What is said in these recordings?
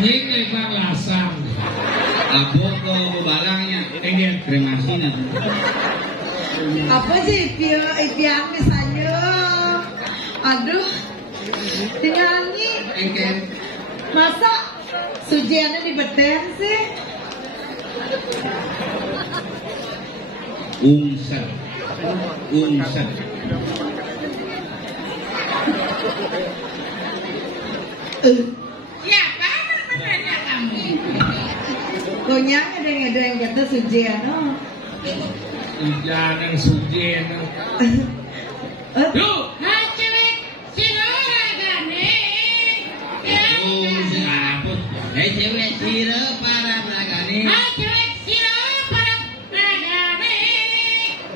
Nying lempang lasang. Abo ko barangnya, ini kremasi nanti. Apa sih ipiang misalnya? Aduh, dinyanyi. Engkel. Masa sujiannya dibeten sih? Ungsan. Siapa namanya kamu? Punya ada yang kata sujian, oh. Jangan sujen. Duh, Cewek Siragane. Cewek sira para belagane. Cewek Siro para Ragane.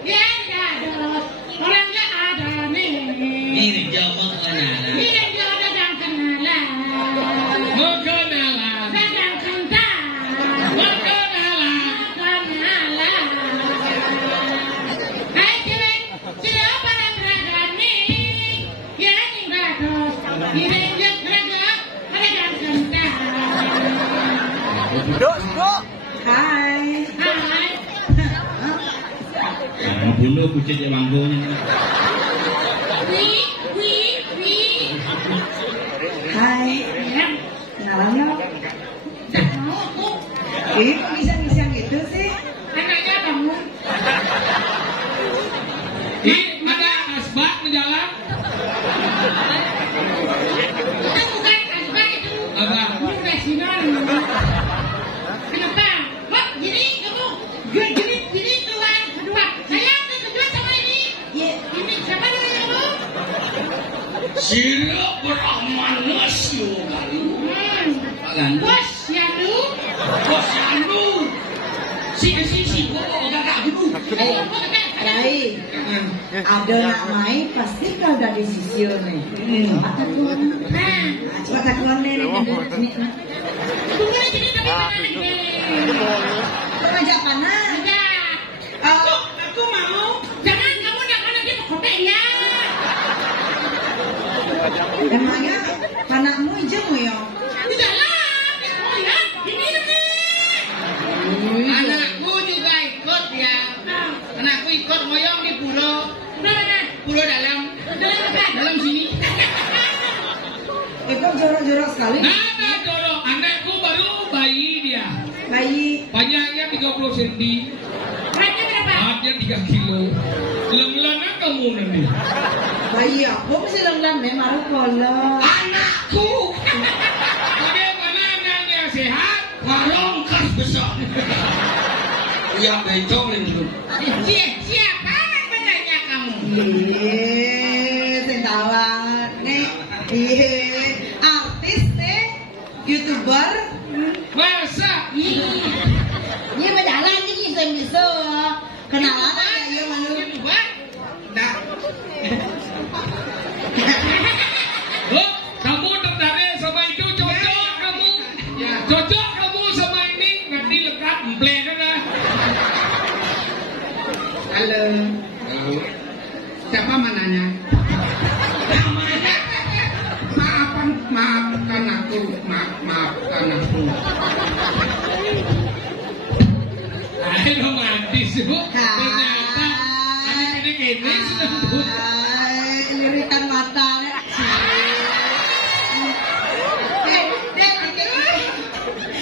Ya gadot, orangnya ada nih. Ini jawab kenalan. Ini dia dadang kenalan. mau kenalan. Dadang kental. Mau kenalan. Kenalan. Hai cewek Siro para Ragane. Ya gadot, ini dia gadot, dadang kental. Hai. Hai. Bunuh kucing di manggonya. Wih. Hai. Ya. Kenalan yuk. Mau aku. Kok bisa gitu sih? Anaknya kamu. Ih, ada asbak menjalan. Kita bukan asbak itu. Apa? Ini resinan. Kenapa? Kok gini kamu? Gini tuan kedua. Saya tuh kedua sama ini. Iya. Ini siapa namanya kamu? Sira beramanas yo kali. Bos Yandu. Bos anu. Si kok gak gitu. Ayo, bukan. Baik. Ada nak main pasti kau dari sisi nih. Mata tuan. Nah, Mata tuan nih. tunggu aja nih tapi mana nih? Pajak panas. Enggak. Aku mau. Jangan kamu nanti mau kopek ya. Emangnya anakmu ijeng ya? Tidak lah. Oh ya, ini nih. Anakku juga ikut ya. Anakku ikut moyong di pulau. Mana? Pulau dalam. Dalam apa? Dalam sini. Itu jorok-jorok sekali. Nada dorong. Anakku baru bayi dia. Bayi. Panjangnya 30 cm. Beratnya berapa? Beratnya 3 kilo. Lenglanan kamu nanti. Bayi aku mesti lenglan memang pola. Anakku. Bagaimana anaknya sehat? Warongkas besar. Ya bencong itu. Siapa namanya kamu? Saya tahu nih. Artis nih, YouTuber. Masa? Ini berjalan nih bisa. Kenalan aja ya malu. Nah, Oh, kamu tertarik sama itu? Cocok kamu? Cocok kamu sama ini? Nanti lekat emplek kan lah. halo. Siapa mananya? Maafkan aku. Maafkan aku. Ayo romantis bu. Ternyata anak-anak ini sudah pun. Lirikan mata.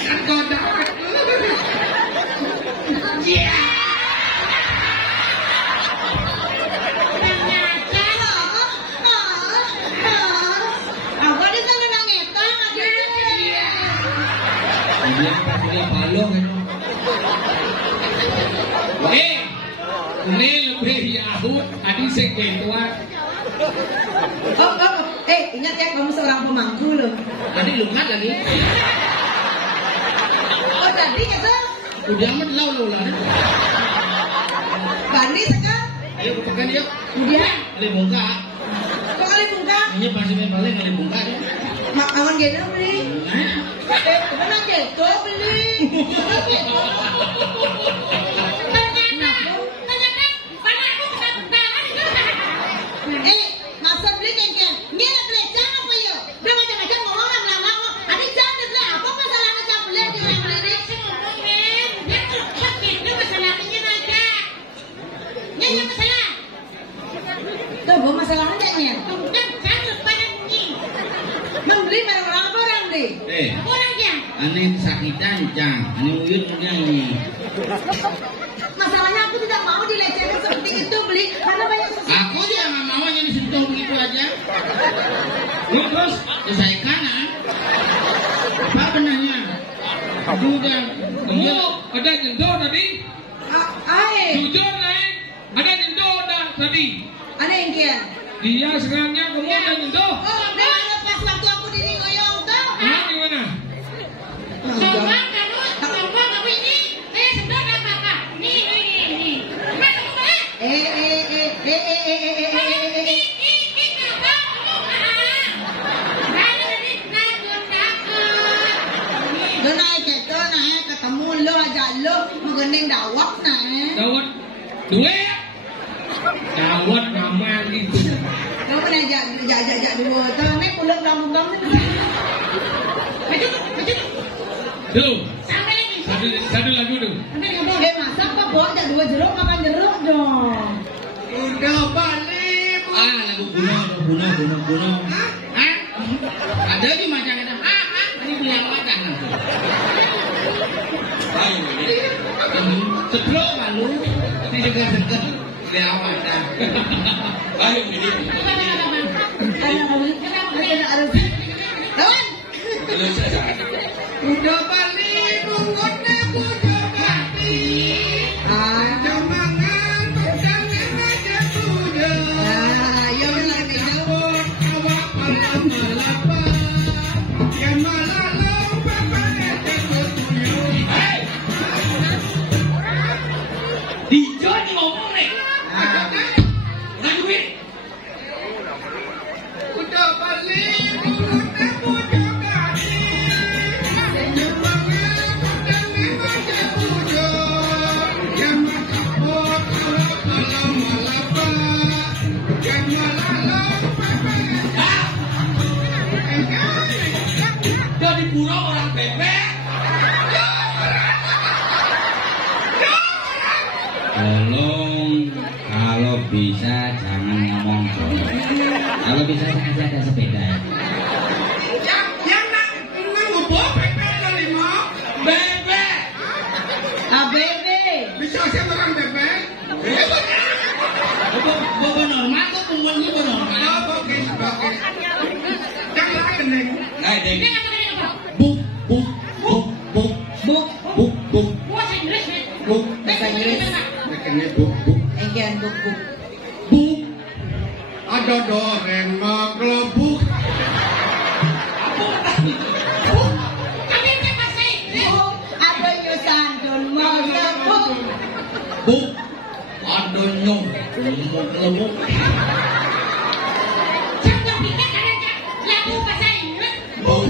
Kan kau dapat. Apa dia kan nang ngetang aja. Dia balong itu. Ini lebih Yahud. Adik seketuan. Ingat ya kamu seorang pemangku loh. Tadi lumat lagi. Oh tadi kata Udah amat lau lah. Bani sekarang. Ayo kepekan dia. Dia Kali bongka. kok kali bungkam? Ini pasti balik kali bongka dia. Mak awan gede beli. Mana gitu beli? Masa beli kengkeng? Dia nak beli apa yo? Dia macam-macam ngomong lama-lama. Adik jangan beli apa? Kurang ya. Aneh kesakitan, Cang. Aneh uyut nyanyi. Masalahnya aku tidak mau dilecehkan seperti itu, Beli, karena banyak sesuatu. Aku juga nggak mau hanya disentuh begitu aja. Terus Ya saya kanan. Apa benarnya? Udah. kamu ada nyentuh tadi? Jujur nih, ada nyentuh tadi. Ada yang dia. Dia sekarangnya kamu ada nyentuh. Oh, ada pas waktu aku ngoyong tuh. Hah, gimana? Coba kamu ini. Sebentar kakak. Nih. Mana kamu balik? Lo naik itu, naik ketemu lo aja lo menggendeng dawat naik. Dawat duit. Dawat nama itu. Lo pernah ajak dua, tuh naik pulang kamu. Tuh, Sampai lagi. satu lagu tuh. Masak apa bawa ajak dua jeruk makan jeruk dong. Udah balik. Lagu kuno. Hah? Ada di macam itu. Ini bilang macam itu. Setruk malu. Ini juga lewat dah. Ayo ini. Kawan. Udah balik rungkutnya udah balik. Jamangan bukan aja sudah. Ayo benar jauh. Awak malam melapa. Yang malah lupa pada tertutup. Hijau di ngomong nih. Udah duit. Udah balik rungkutnya udah balik. Jamangan bukan aja sudah. Yang malah malam melapa. Yang malah lupa pada Jadi pura orang bebek. Tolong kalau bisa jangan ngomong jorok. Kalau bisa saya ada sepeda. yang nak ngubah bebek kali mau Bebek. ABB. bisa saya orang bebek Bobo normal kok punggunnya bobo normal. bagus yang lain nih Nah, deng. Dia nggak pakai apa? Buk. Bahasa Inggris nih. Buk. Bahasa Inggris. ini buk Engkian buk. buk ada doreng maglebuk Tapi dia bahasa Inggris. Apa nyusan don mau sabuk. Buk. Ada nyong. Lebuk. Contoh pikir kalian lagu bahasa Inggris. Buk.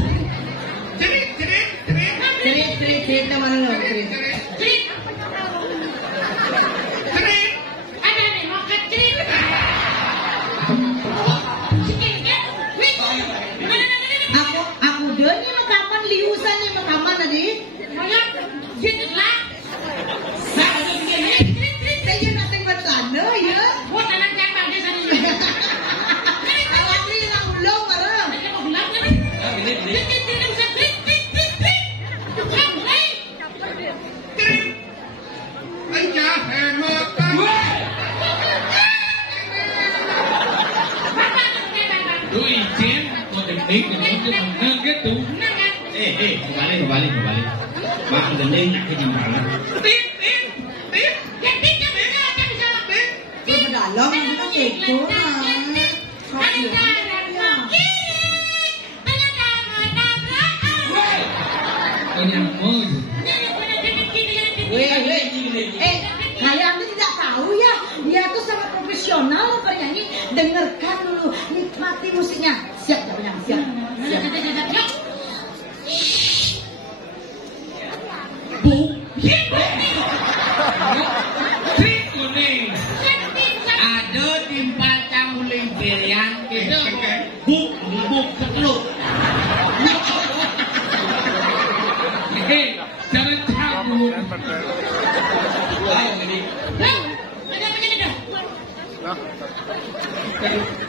cerit Cerit teman lo cerit. Cerit. cerit Ada nih mau ke cerit. Sikit kan? Wih. Aku don ni makaman liusan ni makaman tadi. Banyak. Sikit lah. Saya nak tengok sana ya. Buat anak jambang dia sana. Awak ni lang ulong marah. Dia mau bilang kan? Ini. Dia bisa trik. aja hematan Lu izin, mau detik, bener gitu. Kembali. Mak gendeng nak kenyamanan. tit Ke dalam itu Penyamun. Kalian tuh tidak tahu ya, dia tuh sangat profesional penyanyi. Dengarkan dulu, nikmati musiknya. Siap, siap. Buk. Trik kuning. ada timpal cangguling berian itu Buk seteluk. Jangan cabut. Ayo ini.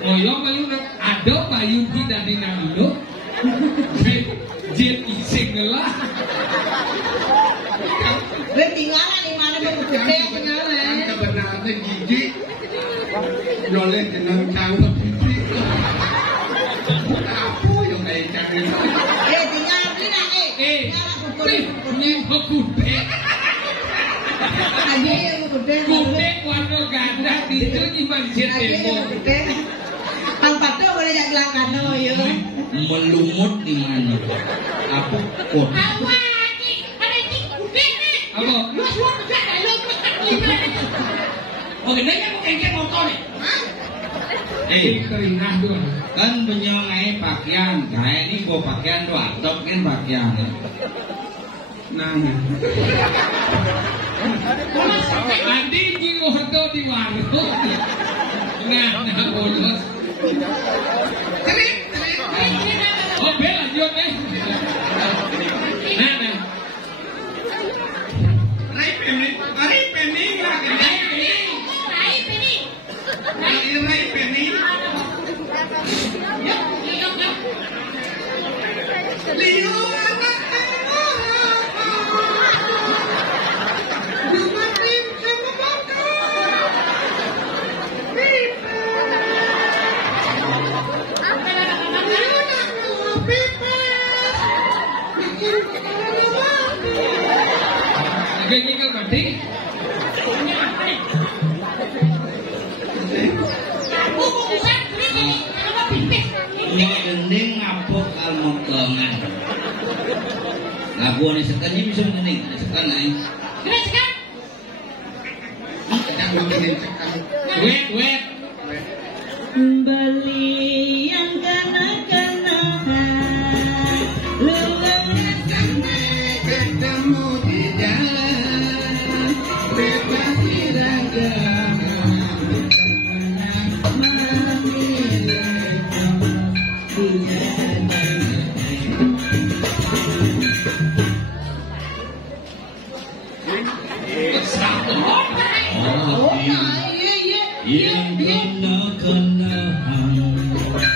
Ngoyong malu ada payung di dari nalo. Jen tinggalan. Ketinggalan di mana baru gede ketinggalan. Kebenaran gigi. Boleh kenal tahu. Apa yang kayak cari? Tinggal beli nak Ini gede. Ada yang gede. Gede warna ganda itu gimana sih temo? Pang patu boleh jadi langkano ya. Melumut di mana? Apa kok? Awak ni, ada cik gede ni. Apa? Lu suruh kerja dalam lekat lima ni. Oh, kenapa mau kayak motor nih? Keringat doang. Kan penyongai pakaian, kayak ini kok pakaian tuh atau kan pakaian. Nah, Andi jiwa itu di warung. Nah, bolos. Oh, bel lanjut deh. Nah. Rai pening lah, Baik ini. Rai pening. Yuk, yuk, yuk. Liu anak Gini kan berarti. Aku bukan ini. Kalau pipis. Nyok gending ngapok almokongan. Lagu ini sekarang bisa gending, sekarang naik. Terus kan? kita ngomongin sekarang. Wet. Beli yang kanak-kanakan luang Ketemu di jalan, bebas iragam. Oh, iya. Yang kena-kenaan luang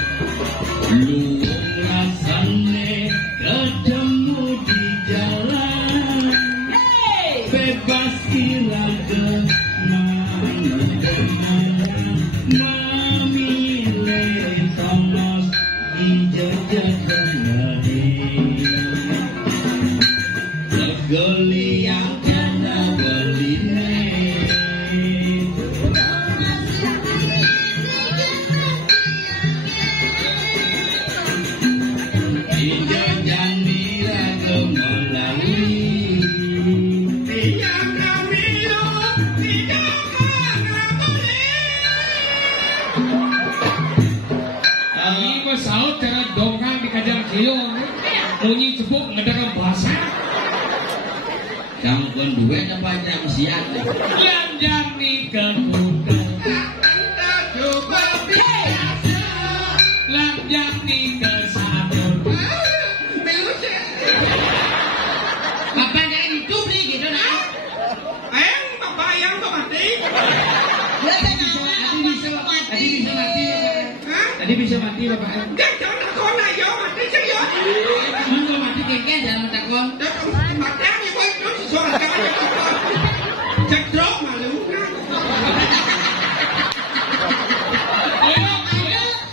rasane ketemu di jalan bebas iragam memilih Thomas dijajah kembali segeli yang kena beline dijajah iragam melalui Yang kami tidak Ini kok saut cara dongkang di kajang siung. Bunyi cepuk ngedakan bahasa. Campur duit apa jam siang Lanjang nih kemudian. Anda coba biasa. Lanjang nih ke satu. Bapak jangan hidup nih gitu nah. Ayang bapak ayang kok mati? Dia kenapa? Tadi bisa mati bapak. Dia jangan takon aja mati sih ya. Mau mati kengkeng jangan takon. Dia mati yang ibu itu sesuatu kan. Cedrok malu.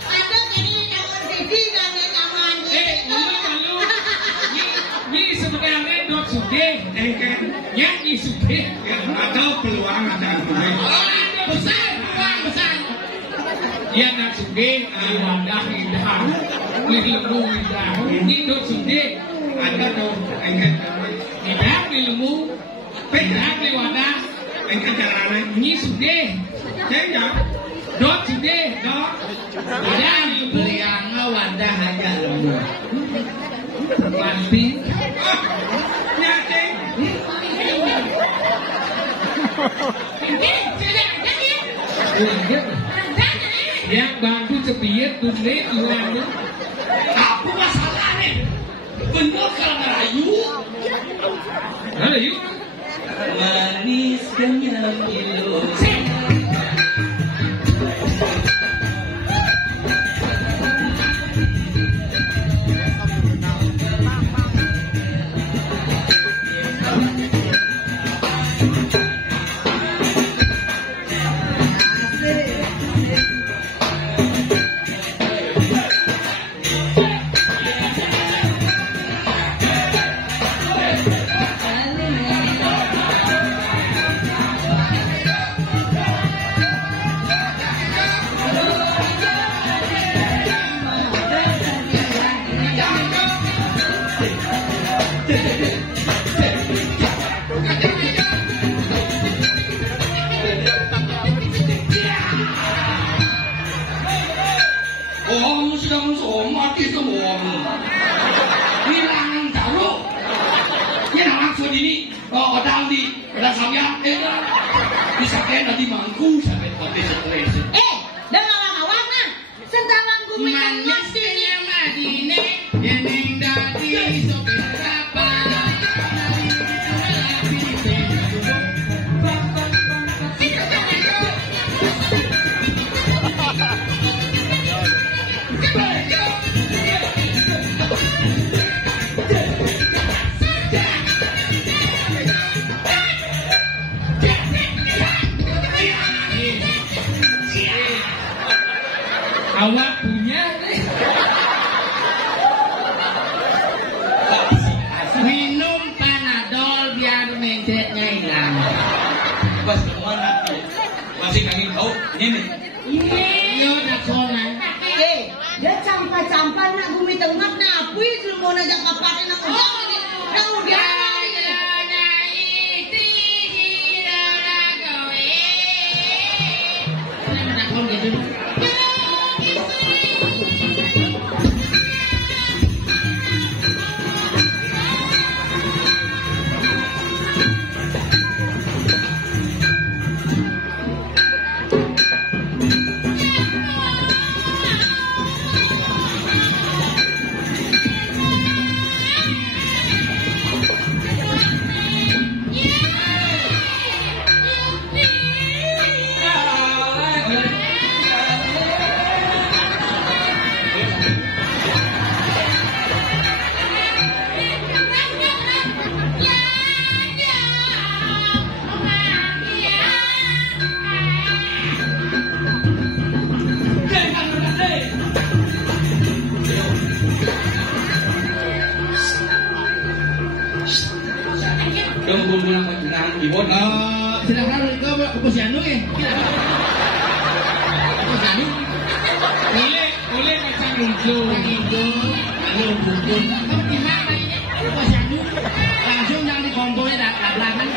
Ada ini campur gigi dan yang nyaman. Malu. Ini sebenarnya dok suge. Engken. Nyanyi suge. Ya, ada peluang ada peluang. Besar. Dia nak suge. Wadah indah. Beli lembu indah. Ini dok suge. Ada dong. Engken. Indah beli lembu. Indah beli wadah. Engken caranya. Ini suge. Jangan. Dok suge. Dok. Wadah beli lembu. Beliang wadah aja lembu. Mati. Nyati. Yang bantu cepiet dunia tuan. Apa masalahnya? Bener kalau ngerayu. Ada yuk. Manis kenyal pilu. ini odang di samyak bisa kena di mangku sampai kopi stres. Dengan awak nah, sentawang bumi Manis yang madine, yang dadi sopir kapal. Awak punya Minum Panadol biar mencetnya hilang. pas mana masih kaki kau ini Yo dak sonan. dia campa-campa nak bumi tengah nak apui belum mau najak paparin nak udang ini. Nak udang ini. Sedangkan kau ke posyandu ya? Posyandu? boleh macam muncul Lalu bungkul. Kamu gimana ini? Posyandu langsung yang di kompornya dak belakang.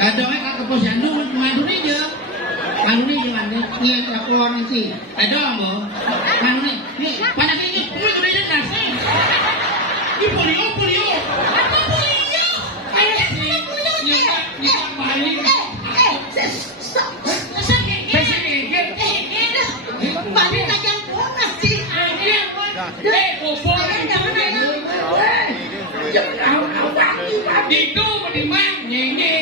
Kadangnya kalau ke posyandu madu nih je. Madu nih gimana? Iya lapor nanti. Ada ambo. Madu nih. Nih pada ini pun sudah jelas. Ini polio. Apa polio? Balik tajam bunga sih. itu beriman nyenyi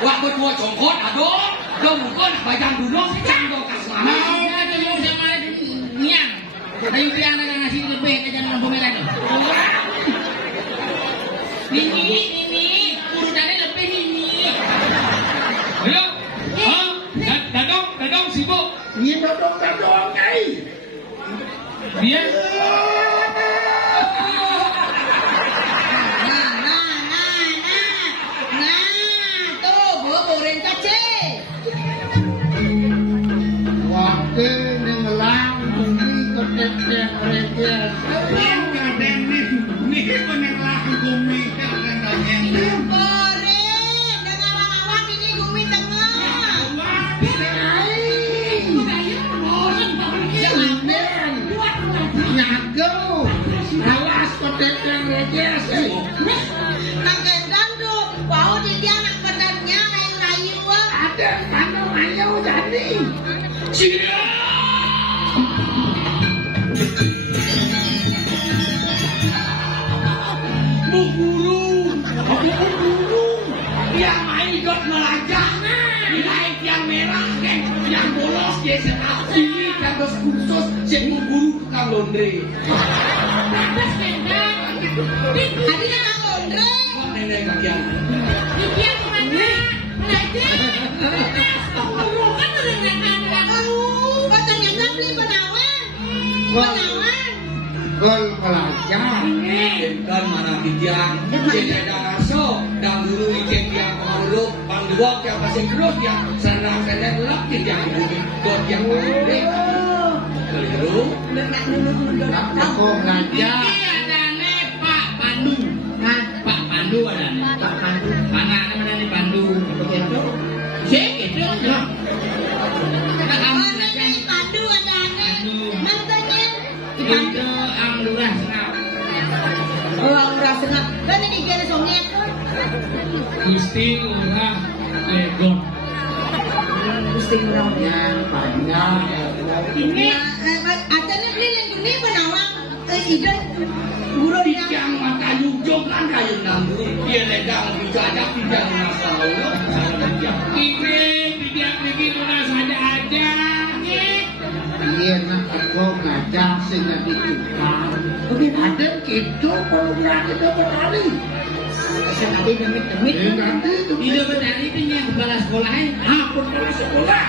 wah betul congkot aduh lo bukan bayang duduk canggo kasmana Mau ada yang sama niang. Ayo dia anak ngasih lebih ke jangan lampu merah nih. Ini urutannya lebih ini. ayo dadong sibuk Ini dodong nyai. dia Tuh, gua boren kace. Waktu ngelang bumi ketek redes. Boren dengan awak ini bumi tengah. Nyagel. Alas ketek redes. Nang gendang tuh, bau di dia anak badannya rayu-rayu wah. Ada mana ayo jadi. burung yang maidot melajah naik yang merah yang bolos dia sekat ini kados khusus yang guru tukang laundry Adi yang ngondre. kok nenek kakian Ternyata beli penawan. Penawan. Gol pelajar. dan mana kijang jadi ada raso dan dulu ikan yang pengaruh pangduak yang pasang terus yang senang gelap kijang bumi buat yang laundry keliru Aku belajar. Ini adanya Pak Pandu. Pak Pandu adanya. Pak Pandu. Anak namanya Pandu. Begitu. Sih gitu enggak. Kita kamu belajar. Pandu ada aneh. Mantannya. Itu ang lurah senap. Oh, ang rasa ngap. Dan Gusti Lurah Legon. Gusti Lurah Yang banyak. ini adanya beli yang dunia menawang ide burunya Yang mata yujung kan kayu nanggu. Dia ledang bijak tidak masalah. Tidak bikin orang saja aja. Iya nak aku ngajak sehingga ditukar. Ada gitu kalau berarti dapat hari. sekali demit-demit Nanti itu Tidak benar itu yang kepala sekolahnya. apa kepala sekolah?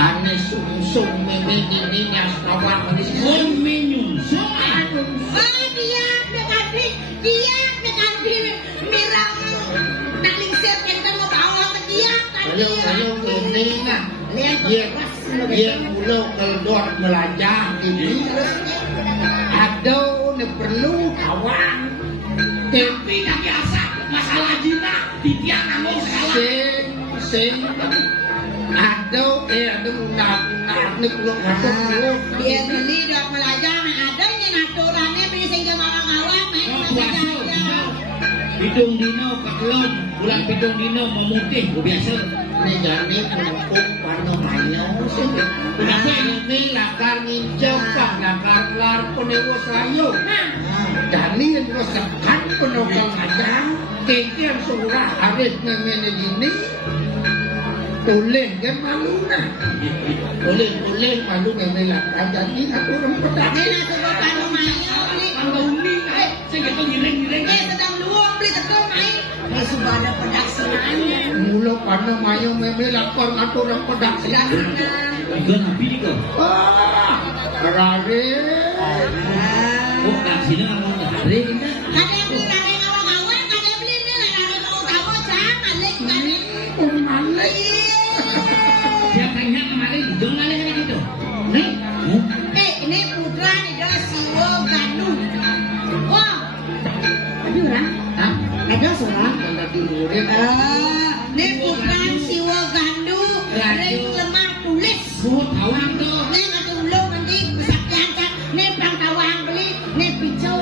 Ane sungsung ini yang kawan manis. Menyusun. dia dengan mirang nak lingsir yang mau bawa ke dia kan Kalau ini nah, dia mula keluar belajar ini. Ada yang perlu kawan. Tapi tak biasa masalah jina di tiang nanggung segala. Sing ada undang-undang ni belum masuk. dia beli dah pelajar adanya aturannya beli sehingga mawang-mawang Hidung dino kekelon. Bulan hidung dino memutih. Biasa. Ni jadi penumpang warna mayo. Kenapa ini lakar ninja pak lakar lar penewo sayo. Jadi yang rosakan penokal ngajang. Kekian surah harus memene gini. Tulen kan malu nah. Tulen malu memene lakar. Jadi aku orang pedak. ini nak coba kalau mayo beli Kalau ini saya gitu ngiring-ngiring. sedang luang beli tekul main sudah ada pedaksiannya Mula pada mayo memene lakar ngatur orang pedak. Itu nabi ni kau. Rare. Oh, kat sini orang hari ni. ada yang beli nari ngawang-ngawang ada yang beli ni nari mau tahu jangan lek tadi Malik. Siapa yang kemarin? Jangan ada hari itu. Ni. ini putra ni dia Siwo Gandu wah ada orang Hah? ada seorang Kalau diurin. ini putra Siwo Gandu ring lemah tulis Oh, tawang tu. ini ada ulung nanti kesaktian cak ini perang tawang beli ini picau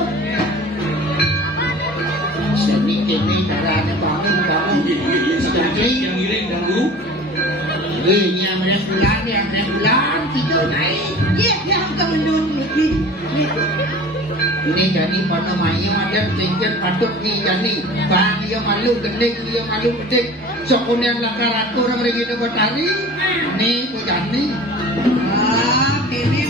Seni kini caranya bangun. Yang ngiring dan guru. Ini yang bulan kita naik. iya dia angka mendun Ini jadi pada mayo ada tinggal patut ni jadi. Bang dia malu genik, dia malu gedik. Sokonian lakar atur orang begitu bertani. Ni kau jadi. ini